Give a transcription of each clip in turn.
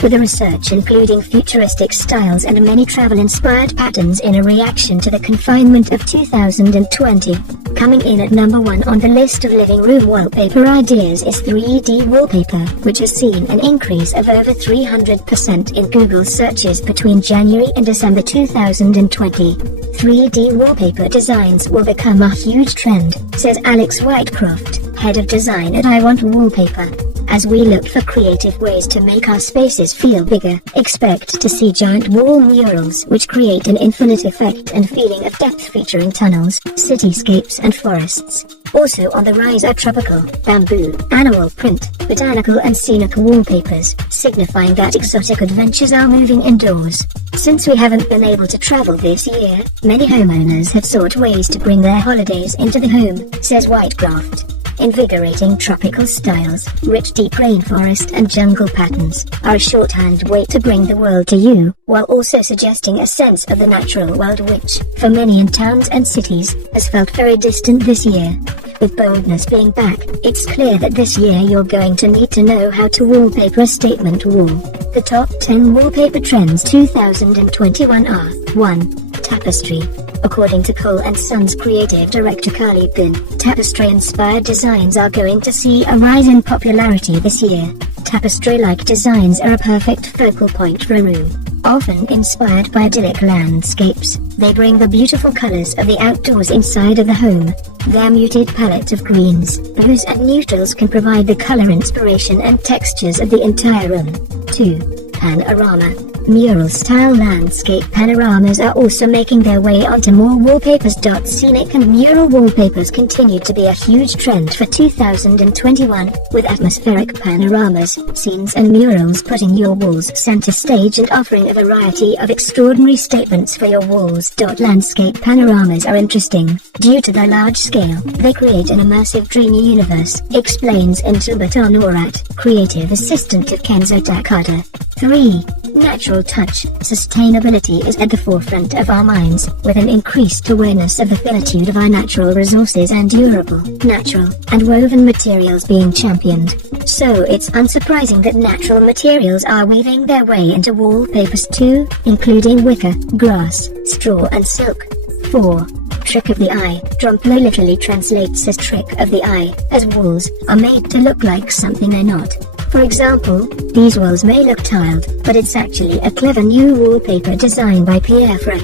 with a research including futuristic styles and many travel-inspired patterns in a reaction to the confinement of 2020. Coming in at number 1 on the list of living room wallpaper ideas is 3D wallpaper, which has seen an increase of over 300% in Google searches between January and December 2020. 3D wallpaper designs will become a huge trend, says Alex Whitecroft, head of design at I Want Wallpaper. As we look for creative ways to make our spaces feel bigger, expect to see giant wall murals which create an infinite effect and feeling of depth featuring tunnels, cityscapes and forests. Also on the rise are tropical, bamboo, animal print, botanical and scenic wallpapers, signifying that exotic adventures are moving indoors. Since we haven't been able to travel this year, many homeowners have sought ways to bring their holidays into the home, says Whitecroft. Invigorating tropical styles, rich deep rainforest and jungle patterns are a shorthand way to bring the world to you, while also suggesting a sense of the natural world which, for many in towns and cities, has felt very distant this year. With boldness being back, it's clear that this year you're going to need to know how to wallpaper a statement wall. The top 10 wallpaper trends 2021 are 1. Tapestry. According to Cole & Sons creative director Carly Bin, tapestry-inspired designs are going to see a rise in popularity this year. Tapestry-like designs are a perfect focal point for a room. Often inspired by idyllic landscapes, they bring the beautiful colors of the outdoors inside of the home. Their muted palette of greens, blues and neutrals can provide the color inspiration and textures of the entire room. 2. Panorama. Mural-style landscape panoramas are also making their way onto more wallpapers. Scenic and mural wallpapers continue to be a huge trend for 2021, with atmospheric panoramas, scenes and murals putting your walls center stage and offering a variety of extraordinary statements for your walls. Landscape panoramas are interesting. Due to their large scale, they create an immersive dreamy universe, explains Intubaton Orat, creative assistant of Kenzo Takada. 3. Natural touch. Sustainability is at the forefront of our minds, with an increased awareness of the finitude of our natural resources and durable, natural, and woven materials being championed. So it's unsurprising that natural materials are weaving their way into wallpapers too, including wicker, grass, straw and silk. 4. Trick of the eye. Drumplo literally translates as trick of the eye, as walls are made to look like something they're not. For example, these walls may look tiled, but it's actually a clever new wallpaper design by Pierre Frey.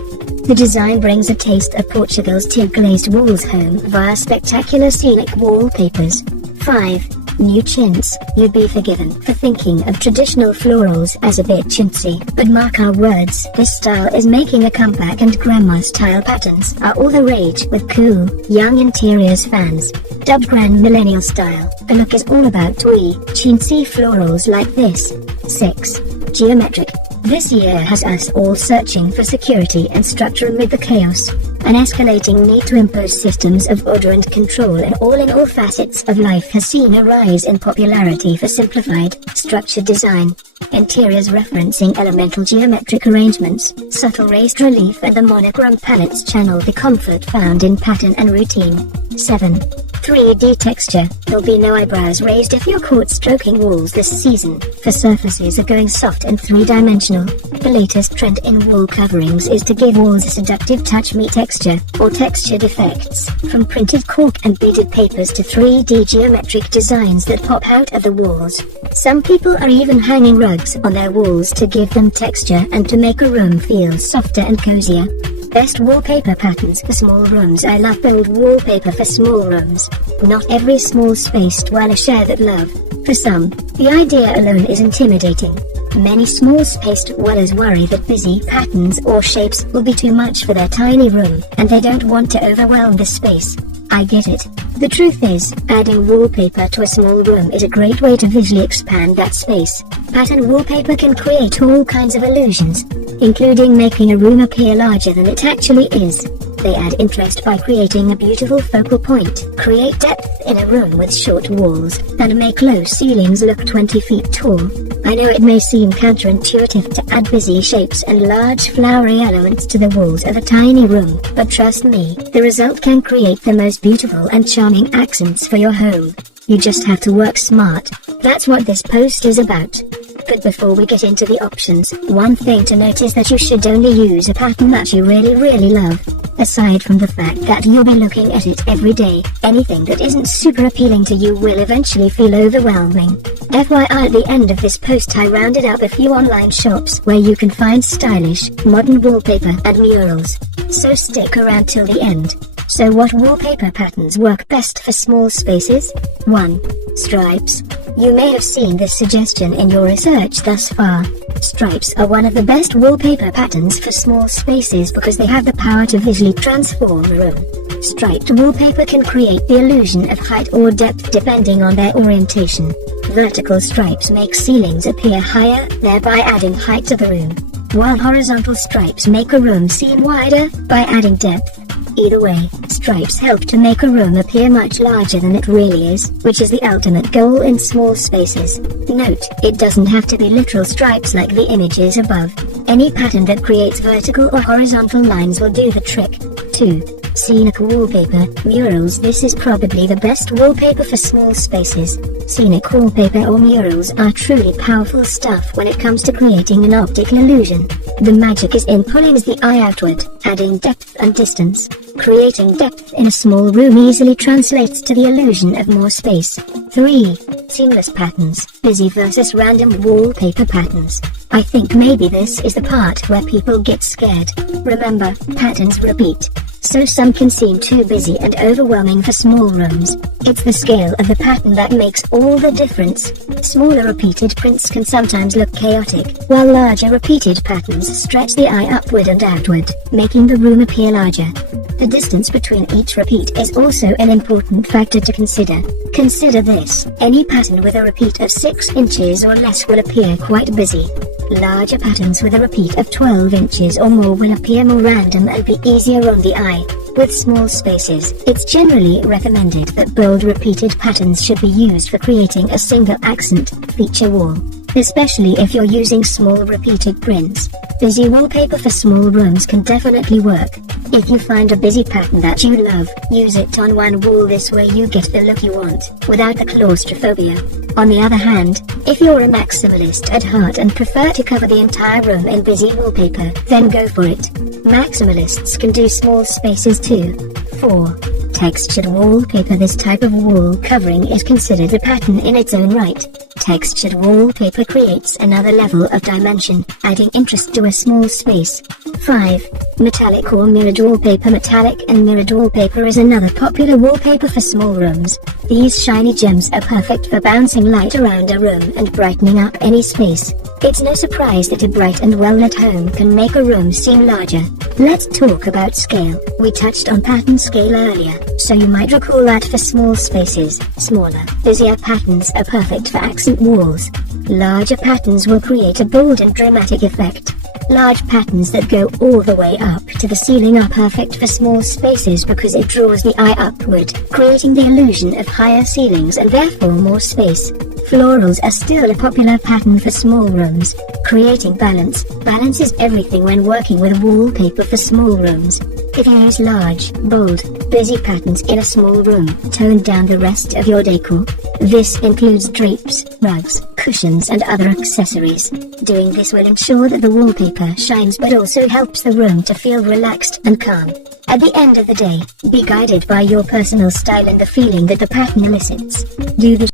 The design brings a taste of Portugal's teal-glazed walls home via spectacular scenic wallpapers. 5. New chintz. You'd be forgiven for thinking of traditional florals as a bit chintzy, but mark our words, this style is making a comeback and grandma-style patterns are all the rage with cool, young interiors fans. Dubbed Grand Millennial style, the look is all about twee, chintzy florals like this. 6. Geometric. This year has us all searching for security and structure amid the chaos. An escalating need to impose systems of order and control in all facets of life has seen a rise in popularity for simplified, structured design. Interiors referencing elemental geometric arrangements, subtle raised relief and the monochrome palettes channel the comfort found in pattern and routine. 7. 3D texture. There'll be no eyebrows raised if you're caught stroking walls this season, for surfaces are going soft and three-dimensional. The latest trend in wall coverings is to give walls a seductive touch-me texture, or textured effects, from printed cork and beaded papers to 3D geometric designs that pop out of the walls. Some people are even hanging rugs on their walls to give them texture and to make a room feel softer and cozier. Best wallpaper patterns for small rooms. I love bold wallpaper for small rooms. Not every small space dweller share that love. For some, the idea alone is intimidating. Many small-spaced dwellers worry that busy patterns or shapes will be too much for their tiny room, and they don't want to overwhelm the space. I get it. The truth is, adding wallpaper to a small room is a great way to visually expand that space. Pattern wallpaper can create all kinds of illusions, including making a room appear larger than it actually is. They add interest by creating a beautiful focal point, create depth in a room with short walls, and make low ceilings look 20 feet tall. I know it may seem counterintuitive to add busy shapes and large flowery elements to the walls of a tiny room, but trust me, the result can create the most beautiful and charming accents for your home. You just have to work smart. That's what this post is about. But before we get into the options, one thing to note is that you should only use a pattern that you really love. Aside from the fact that you'll be looking at it every day, anything that isn't super appealing to you will eventually feel overwhelming. FYI, at the end of this post I rounded up a few online shops where you can find stylish, modern wallpaper and murals. So stick around till the end. So what wallpaper patterns work best for small spaces? 1. Stripes. You may have seen this suggestion in your research thus far. Stripes are one of the best wallpaper patterns for small spaces because they have the power to visually transform a room. Striped wallpaper can create the illusion of height or depth depending on their orientation. Vertical stripes make ceilings appear higher, thereby adding height to the room, while horizontal stripes make a room seem wider by adding depth. Either way, stripes help to make a room appear much larger than it really is, which is the ultimate goal in small spaces. Note, it doesn't have to be literal stripes like the images above. Any pattern that creates vertical or horizontal lines will do the trick. 2. Scenic wallpaper, murals. This is probably the best wallpaper for small spaces. Scenic wallpaper or murals are truly powerful stuff when it comes to creating an optical illusion. The magic is in pulling the eye outward, adding depth and distance. Creating depth in a small room easily translates to the illusion of more space. 3. Seamless patterns, busy versus random wallpaper patterns. I think maybe this is the part where people get scared. Remember, patterns repeat, so some can seem too busy and overwhelming for small rooms. It's the scale of the pattern that makes all the difference. Smaller repeated prints can sometimes look chaotic, while larger repeated patterns stretch the eye upward and outward, making the room appear larger. The distance between each repeat is also an important factor to consider. Consider this: any pattern with a repeat of 6 inches or less will appear quite busy. Larger patterns with a repeat of 12 inches or more will appear more random and be easier on the eye. With small spaces, it's generally recommended that bold repeated patterns should be used for creating a single accent feature wall, especially if you're using small repeated prints. Busy wallpaper for small rooms can definitely work. If you find a busy pattern that you love, use it on one wall. This way you get the look you want, without the claustrophobia. On the other hand, if you're a maximalist at heart and prefer to cover the entire room in busy wallpaper, then go for it. Maximalists can do small spaces too. 4. Textured wallpaper. This type of wall covering is considered a pattern in its own right. Textured wallpaper creates another level of dimension, adding interest to a small space. 5. Metallic or mirrored wallpaper. Metallic and mirrored wallpaper is another popular wallpaper for small rooms. These shiny gems are perfect for bouncing light around a room and brightening up any space. It's no surprise that a bright and well-lit home can make a room seem larger. Let's talk about scale. We touched on pattern scale earlier, so you might recall that for small spaces, smaller, busier patterns are perfect for accent walls. Larger patterns will create a bold and dramatic effect. Large patterns that go all the way up to the ceiling are perfect for small spaces because it draws the eye upward, creating the illusion of higher ceilings and therefore more space. Florals are still a popular pattern for small rooms, creating balance. Balance is everything when working with wallpaper for small rooms. If you use large, bold, busy patterns in a small room, tone down the rest of your decor. This includes drapes, rugs, cushions and other accessories. Doing this will ensure that the wallpaper shines but also helps the room to feel relaxed and calm. At the end of the day, be guided by your personal style and the feeling that the pattern elicits. Do the